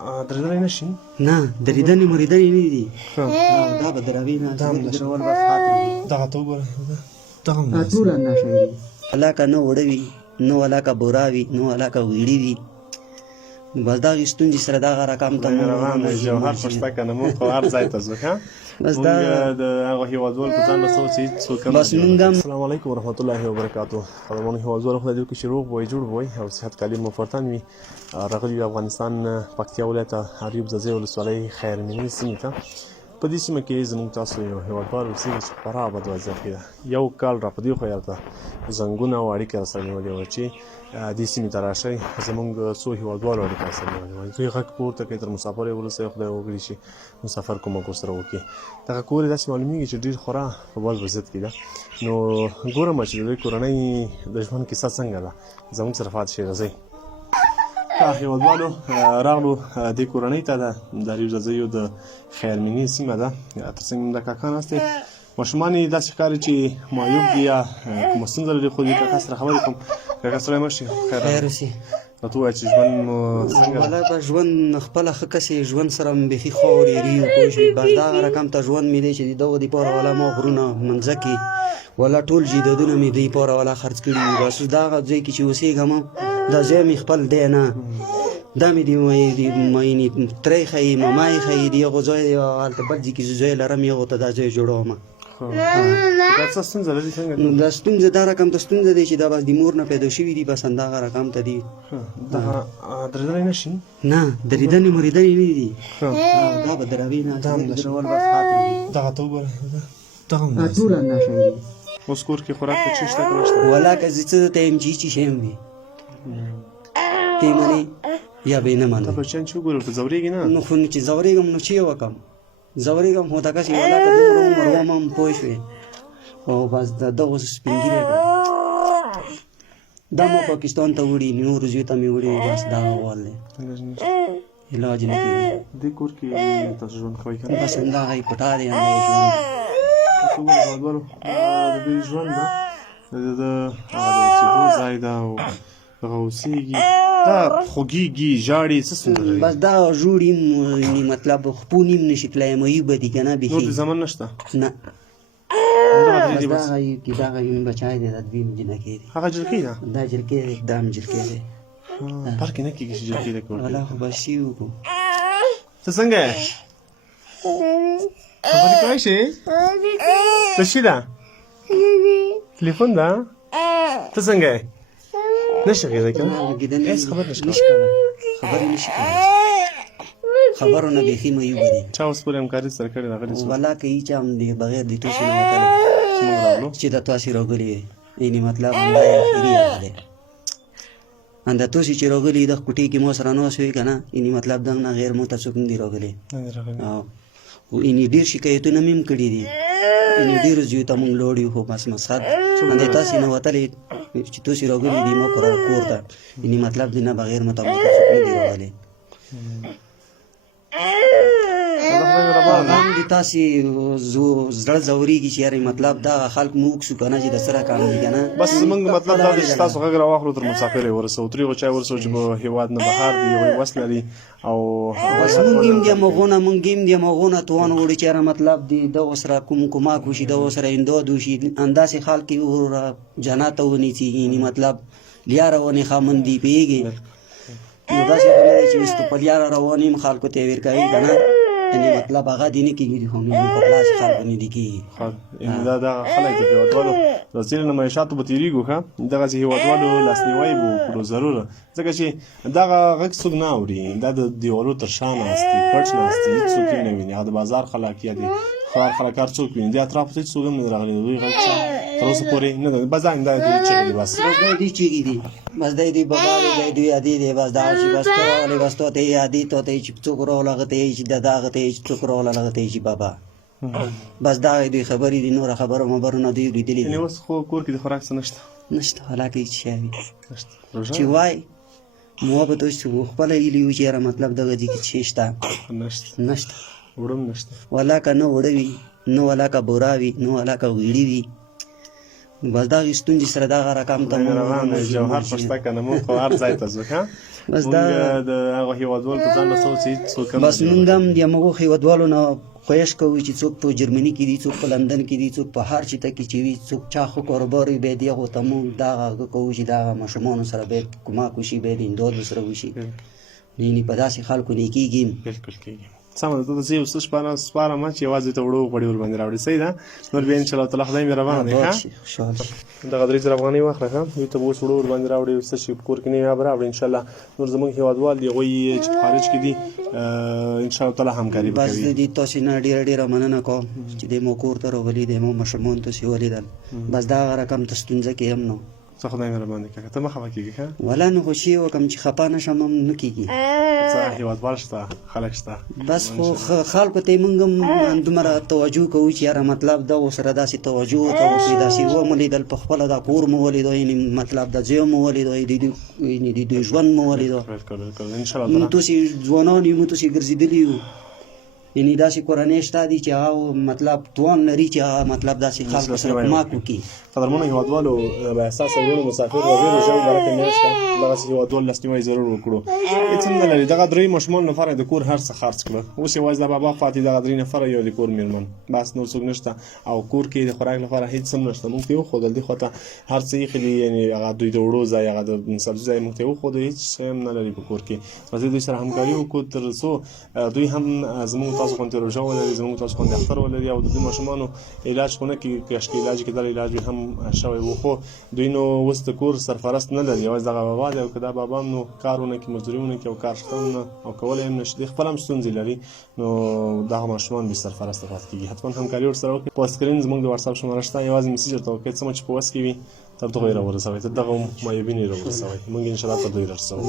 درېدلی نه شي؟ نه درېدنې مرېدنې نه دي. دا به دروي نه درول بس خاطر دي. دغه ته وګوره دغه هم ټول اندازه دي. هلاکه نه وړه وي، نه هلاکه بورا وي، نه هلاکه ویړي وي. بس دغې ستونزې سره دغه رقم ته روان دی جوهر خو شته که نه موږ خو هر ځای ته ځو ښه موږ د هغه هېوادوال په ځان رسوو چې هېڅوک هم بس موږ هم السلام علیکم ورحمت الله وبرکاتو. قدرمنو هېوادوالو خدای دې وکړي چې روغ به وئ جوړ به وئ او صحت کالي مو فرتن وي. راغلي یو افغانستان پکتیا ولایت ایوب ځاځي ولسوالۍ خیرمنې سیمې ته. په دې سیمه کې زموږ تاسو یو هېوادوال اوسېږي چې خورا بد وضعیت کې ده. یو کال را په دې خوا ته زنګونه او اړیکې راسره نیولې وه چې دې سیمې ته راشئ زموږ څو هېوادوالو اړیکه راسره نیولې وه. دوی غږ پورته کړئ تر مسافر یې ورسوئ خدای وکړي چې مسافر کومک ورسره وکړي. دغه کور یې داسې معلومېږي چې ډېر خورا په بد وضعیت کې ده. نو ګورم چې د دوی کورنۍ د ژوند کیسه څنګه ده زموږ سره پاتې شئ. راځئ هېوادوالو راغلو دې کورنۍ ته د ایوب ځاځیو د خیرمنې سیمه ده. تر څنګ د کاکا ناست دی. ماشومان یې داسې ښکاري چې معیوب دي یا کومه ستونزه لري خو دې کاکا سره خبرې کوم. کاکا سړی مه شي خیر اوسې. راته ووایه چې ژوند مو څنګه ده؟ والله به ژوند خپله ښه کسې ژوند سره م بیخي خاورېري پوه شوې. بس دغه رقم ته ژوند مې دی چې د دغو دپاره والا ما غرونه منځکې والا ټول جیدادونه مې دې پاره والا خرڅ کړي دي. بس اوس دغه ځای کې چې اوسېږم دا ځای مې خپل دی نه. دا مې د مینې تری ښایي ماما یې ښایي د هغو ځای دی هلته بل ځای کې زه ځای لرم هغو ته دا ځای جوړوم. دا څه ستونزه لري څنګه؟ دا ستونزه دا رقم ته ستونزه دی چې دا بس د مور نه پیدا شوي دي. بس همدغه رقم ته دي. دغه درېدلی نه شي؟ نه درېدنې مرېدنې نه دي. دا به دروي نه درول بس خاطر دي. دغه ته وګوره دغه هم ټول اندازه دي. اوس کور کې خوراک ته څه شته که نشته؟ والله که زه څه درته یم چې هېڅ شی هم وي ته یې منې یا به یې نه منې. تا بچیان چې وګورې ورته ځورېږي نه؟ نو خو چې ځورېږم نو چې یې وکړم ځورېږم خو دغسې والله که دومره عمر وم هم پوه شوې او بس د دغو سپین ږیری کړه دا مو پاکستان ته وړي نورو ځایو ته مې وړي. بس دا اول دی علاج نه کېږي. دې کور کې تاسو ژوند کوئ که نه؟ بس همدغه یې پټا دی همدا یې ژوند. تاسو وګورئ هېوادوالو د دوی ژوند ده د هغه د اوسېدو ځای ده او هغه اوسېږي دا خوږېږي ژاړي څه ستونزه لري؟ بس دا ژوړي مطلب خپو نیم نشي تللی معیوبه دي که نه نور بیخي د زمن نشته؟ نه همدغه درې دي بس بس. دغه کې دغه یو بچی دی دا دویم جنکۍ دی. هغه جلکۍ ده؟ دا جلکۍ دی دا هم جلکۍ دی. پارک کې نه کېږي چې جلکۍ ده کور کې. والله خو بس شي وکړو. ته څنګه یې؟ خبرې کولی شې؟ څه شي ده؟ تلیفون ده؟ ته څنګه یې؟ نه شي غېږی که نه؟ هېڅ خبر نه شي کولی. خبرې نشي کولی. خبرو نه بیخي معیوبه دي. چا اوس پورې همکاري سره کړې راغلي څوک؟ والله که هېچا هم د بغیر د توسې نه وتلی چې موږ راغلو چې د تاسې راغلي یې یعنې مطلب همدا یې اخري هغه دی. همدا تاسې چې راغلي دغه کوټې کې ما سره ناست وې که نه یعنې مطلب دغه نه غیر موته څوک نه دي راغلي. یعنې ډېر شکایتونه مې هم کړي دي یعنې ډېرو ځایو ته مونږ لاړ یو خو بس مقصد همدې تاسې نه وتلی چې تاسې راغلي دي ما کور ته یعنې مطلب د نه بغیر موته موږ ته څوک نه دي راغلي. هغه هم د تاسې زړه ځورېږي چې یارې مطلب دغه خلک موږ شو که نه چې د څه رقم دي که نه. بس زموږ مطلب دا دی چې تاسو غږ راواخلو تر مسافر یې ورسوو تر هغو چای ورسوو چې په هېواد نه بهر دي هغوی وس لري او بس مونږ هم د همغونه توان وړو چې یاره مطلب د دغو سره کوم کومک وشي دغو سره امداد وشي همداسې خلک یې جنت ته ونیسي یعنې مطلب لیاره ونې خامن دي پوهېږې. نو داسې خو نه دی چې اوس په لیاره روان یم خلکو ته یې ویر کوي که نه یعنې مطلب هغه دې نه کېږي خو په خلاص خلکو نه دي کېږي. دا دغه خلک د هېوادوالو د ځینې له معیشاتو به تېرېږو ښه دغسې هېوادوالو لاسنیوی به وکړو ضرور ځکه چې دغه غږ څوک نه اوري. دا د دیوالو تر شا ناست دي پټ ناست دي هېڅوک یې نه ویني. هغه د بازار خلک یا د ښار خلک هر څوک ویني. د اطرافو ته هېڅوک هم نه دي راغلي. د دوی غږ تر اوسه پورې نه ده بس دا همدا دوی چغې دي بس دا دوی چغې دي بس دی دوی بابا دی دی دوی ادې دی بس دغه چې بس ته راغلی بس تا ته یې ادې تا ته یې چې څوک راغله هغه ته یې چې دده هغه ته یې چې څوک راغله هغه ته یې چې بابا بس دغه دوی خبرې دي. نوره خبرو مبرو نه دوی اورېدلي دي. اوس خو کور کې د خوراک څه نشته؟ نشته حالاکه هېڅ شی وي چې وای ما به تاسو خپله هیلې وي چې یاره مطلب دغه ځای کې څه شته نشته وړه هم نشته. والله که نه وړه وي نه والله که بورا وي نه والله که ویړي وي بس دغه ستونزې سره دغه رقم ته روان جوهر پښته کنه مونږ خو هر ځای ته ځو ها بس مونږ د هغه هیوادوال په ځان له څوک بس مونږ هم د موږ هیوادوالو نه خوښ کوو چې څوک په جرمني کې دي، څوک په لندن کې دي، څوک په هر چېته کې چې وي، څوک چا خو کاروبار وي باید هغو ته مونږ دغه کوو چې دغه ماشومانو سره باید کمک وشي، باید امداد ورسره وشي. یعنې په داسې خلکو نه کېږي. بالکل کېږي. سمه ده، ته زه یو څه سپارم چې یوازې ته وړو غوړي ورباندې راوړي. صحیح ده، نور بیا انشاءالله تعالی خدای مهربانه دی. دغه 3000 افغانۍ واخله ښه، یو ته به اوس وړو ورباندې راوړي، څه شي په کور کې نه وي هغه به راوړي انشاءالله. نور زموږ هېوادوال دي هغوی چې په خارج کې دي انشاءالله تعالی همکاري به کوي. بس د تاسې نه ډېره ډېره مننه کوم چې د مو کور ته راغلي، د مو ماشومان تاسې ولیدل. بس دغه رقم ته ستونزه کې هم نه څه خدای مهربان دی کاکا، ته مه خفه کېږي ښه. ولا نو خوشي وکړم چې خفه نه شم هم نه کېږي. څه هېوادوال شته، خلک شته، بس خو خلکو ته موږ هم دومره توجه کوو چې یاره مطلب دغو سره داسې توجه ورته وکړي، داسې ومو لیدل، په خپله دا کور مو ولیدو، یعنې مطلب د ځای مو ولیدو، د دوی ژوند مو ولیدو. موږ تاسې ځوانان یو، موږ تاسې ګرځېدلي یو، یعنې داسې کورنۍ شته دي چې هغه مطلب توان لري چې هغه مطلب داسې خلکو سره کمک وکړي. قدرمنو هېوادوالو، به احساس وروڼو مسافر وغیرو ژوند برکه میاشت ده، دغسې هېوادوال لاسنیوی ضرور وکړو. هېڅ هم نه لري، دغه درې ماشومانو لپاره د کور هر څه خرڅ کړه، اوس یوازې د بابا پاتې دغه درې نفره یو د کور مېرمن، بس نور څوک نشته، او کور کې د خوراک لپاره هېڅ هم نشته. موږ ته یې وښودل دې خوا ته هر څه ایښي دي، یعنې هغه دوی د وړو ځای، هغه د سبزي ځای موږ ته یې وښودو، هېڅ شی هم نه لري په کور کې. راځئ دوی سره همکاري وکړو تر څو دوی هم زموږ تاسو غوندې روژه ولري، زموږ تاسو غوندې اختر ولري، او د دوی ماشومانو علاج خو نه کېږي، کاشکې علاج کېدل علاج هم شوی و، خو دوی نو اوس د کور سرپرست نه لري، یوازې دغه بابا دی، او که دا بابا هم نو کار ونه کړي، مزدوري ونه کړي، او کار شته هم نه، او کولی هم نه شي، خپله هم ستونزې لري، نو دغه ماشومان بې سرپرسته پاتې کېږي. حتما همکاري ورسره وکړئ. په سکرین زموږ د واتساپ شماره شته، یوازې میسج ورته وکړئ، څه چې په وس کې وي تر دغو یې راورسوئ، تر دغه معیوبین یې راورسوئ، موږ انشاءالله تر دوی رسوو.